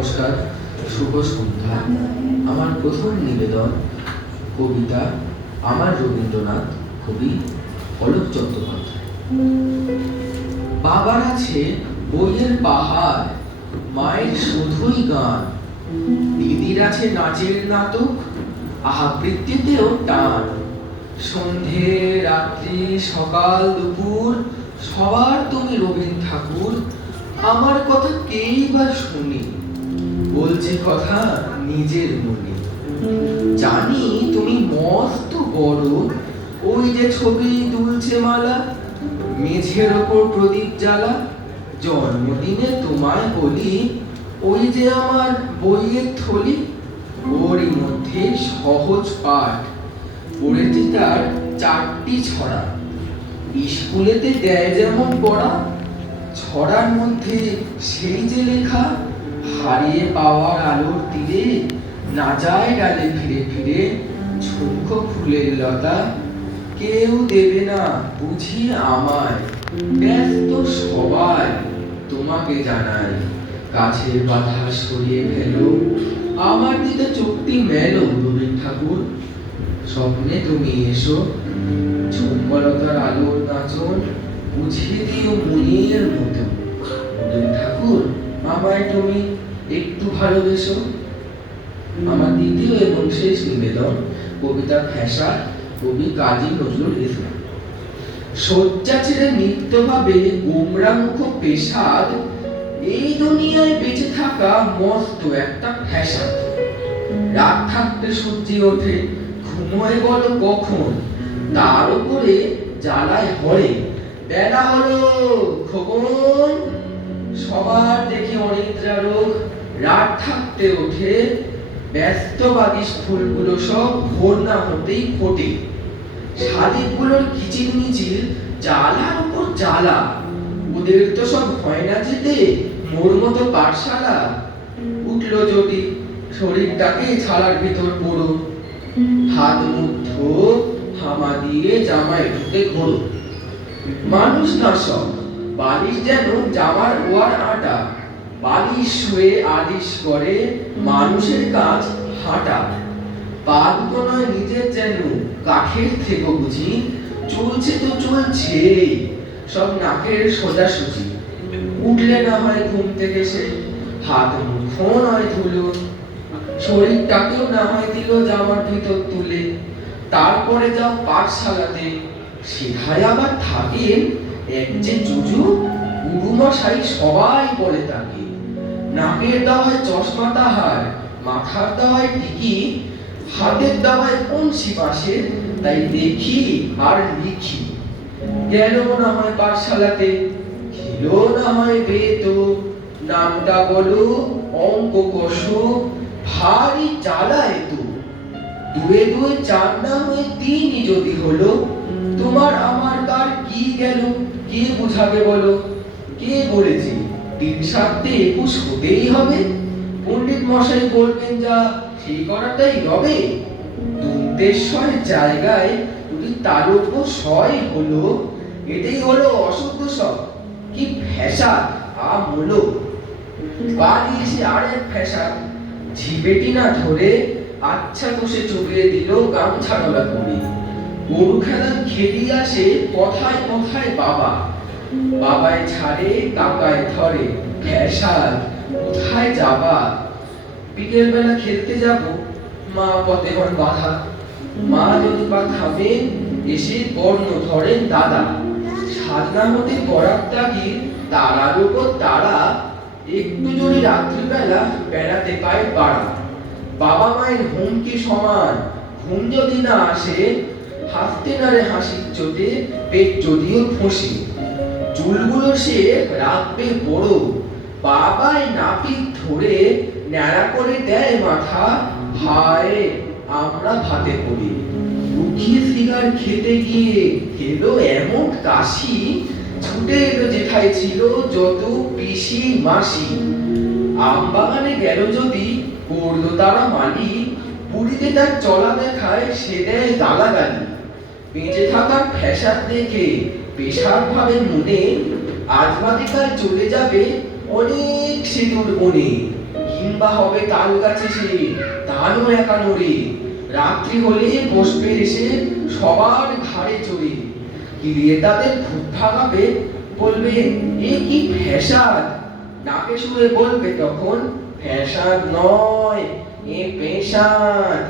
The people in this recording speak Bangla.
নমস্কার, শুভ সন্ধ্যা। আমার প্রথম নিবেদন কবিতা আমার রবীন্দ্রনাথ, কবি অলোক চট্টোপাধ্যায়। বাবার আছে বইয়ের পাহাড়, মায়ের শুধুই গান, দিদির আছে নাচের নাটক, আবৃত্তিতেও টান। সন্ধে রাত্রি সকাল দুপুর সবার তুমি রবীন্দ্র ঠাকুর, আমার কথা কেই বা শুনি, বলছি কথা নিজের মনে। জানি তুমি মস্ত বড়, ওই যে ছবি দুলছে মালা, মেঝের ওপর প্রদীপ জ্বালা। জন্মদিনে তোমায় বলি, ওই যে আমার বইয়ের থলি, ওরই মধ্যে সহজ পাঠ পড়েছি তার 4টি ছড়া। স্কুলেতে দেয় যেমন পড়া, ছড়ার মধ্যে সেই যে লেখা, হারিয়ে পাওয়ার আলোর তীরে না যায় ডালে ফিরে ফিরে, ঝুমকো ফুলের লতা কেউ দেবে না বুঝি আমায়, ব্যস্ত সবাই তোমাকে জানাই, কাছের বাধা সরিয়ে ফেলো, আমার দিকে চোখটি মেলো রবীন্দ্র ঠাকুর। স্বপ্নে তুমি এসো, ঝুমকলতার আলোর নাচন বুঝিয়ে দিও মনের মতো। রবীন্দ্র ঠাকুর, আমায় তুমি একটু ভালোবেসো। আমার দ্বিতীয় এবং শেষ নিবেদন কবিতা ফ্যাসা, কবি কাজী নজরুল ইসলাম। শয্যা ছেড়ে নিত্যভাবে গোমরা মুখ পেশাদ, এই দুনিয়ায় বেঁচে থাকা মস্ত একটা ফ্যাসাদ। রাত থাকতে সূর্য ওঠে, ঘুমোয় বলো কখন, তার উপরে জ্বালায় হরে, বেলা হলো খোকন। সবার দেখে অনিদ্রা রোগ, রাত থাকতে ওঠে, ব্যস্তবাদী ফুলগুলো সব ভোর না হতেই ফোটে। শালিকগুলোর কিচিরমিচির জ্বালার উপর জ্বালা, ওদের তো সব হয় না যেতে মোর মতো পাঠশালা। উঠলো যদি শরীরটাকে ছাড়ার ভিতর পড়ো, হাত মুখ ধো, থামা দিয়ে জামায় ঢুকে ঘোরো। মানুষ না সব, বালিশ যেন জামার ওয়ার আটা, বালিশ শুয়ে আলিশ করে মানুষের কাজ হাঁটা। পা দুটো নয় নিজের যেন কাঠের থেকে বুঝি, চলছে তো চলছে সব নাকের সোজাসুজি। উঠলে না হয় ঘুম থেকে সে, হাত মুখ নয় ধুলো, শরীরটাকেও না হয় দিল জামার ভিতর তুলে। তারপরে যাও পাঠশালাতে, সেখানে আবার থাকেন এক যে জুজু, গুরুমশাই সবাই বলে তাকে। নাকের দাওয়ায় চশমা তাহার, মাথার দাওয়ায় টিকি, হাতের দাওয়ায় কঞ্চি পাশে, তাই দেখি আর লিখি। গেল না হয় পাঠশালাতে, খেলো না হয় বেত, নামটা বলো অঙ্ক কষো, ভারী জ্বালায় তো। দুয়ে দুয়ে 4 না হয়ে 3ই যদি হলো, তোমার আমার কার কি গেল, কে বুঝাবে বলো? কে বলেছে 3 7 21 হতেই হবে? পণ্ডিত মশাই বলবেন যা সেই করাটাই হবে। দন্তেশ্বরের জায়গায় যদি তালব্য সয় হলো, এটাই হলো অশুদ্ধ সব, কি ফ্যাসাদ আমলো। বাড়ি এসে আরেক ফ্যাসাদ, ঝিপেটি না ধরে আচ্ছা কষে চুপিয়ে দিল গামছা ডলা করে। গরু খেলা খেলিয়ে আসে কথায় কথায় বাবা, বাবায় ছাড়ে কাকায় ধরে, ফ্যাসাদ কোথায় যাবা? বিকেল বেলা খেলতে যাব, মা পথে হন বাধা, মা যদি বা থামে এসে বর্ণ ধরেন দাদা। সাধনা হতে পড়ার তাগিদ তারার উপর তারা, একটু যদি রাত্রিবেলা বেড়াতে পায় পাড়া। বাবা মায়ের হুমকি সমান, ঘুম যদি না আসে, হাসতে না রে হাসির চোটে পেট যদিও ফসি। চুলগুলো সে রাখবে বড়, বাবাই নাপিত ধরে ন্যাড়া করে দেয় মাথা, হায় আমরা ভাতে পড়ি। লুকিয়ে সিগার খেতে গিয়ে খেলো এমন কাশি, ছুটে এলো যেথায় ছিল যত পিসি মাসি। আম বাগানে গেল যদি পড়লো তারা মালি, পুরীতে তার চলা দেখায় সে দেয় গালাগালি। বেঁচে থাকার ফ্যাসাদ দেখে পেশার ভাবে মনে, আজ বাদে কাল চলে যাবে অনেক সিঁদুর বনে। কিংবা হবে তাল গাছে সে তালও একা নড়ে, রাত্রি হলে বসবে এসে সবার ঘাড়ে চড়ে, গিলিয়ে তাদের ভূত ভাগাবে, বলবে এ কি ফ্যাসাদ, ডাকে শুয়ে বলবে তখন ফ্যাসাদ নয় এ পেশাদ।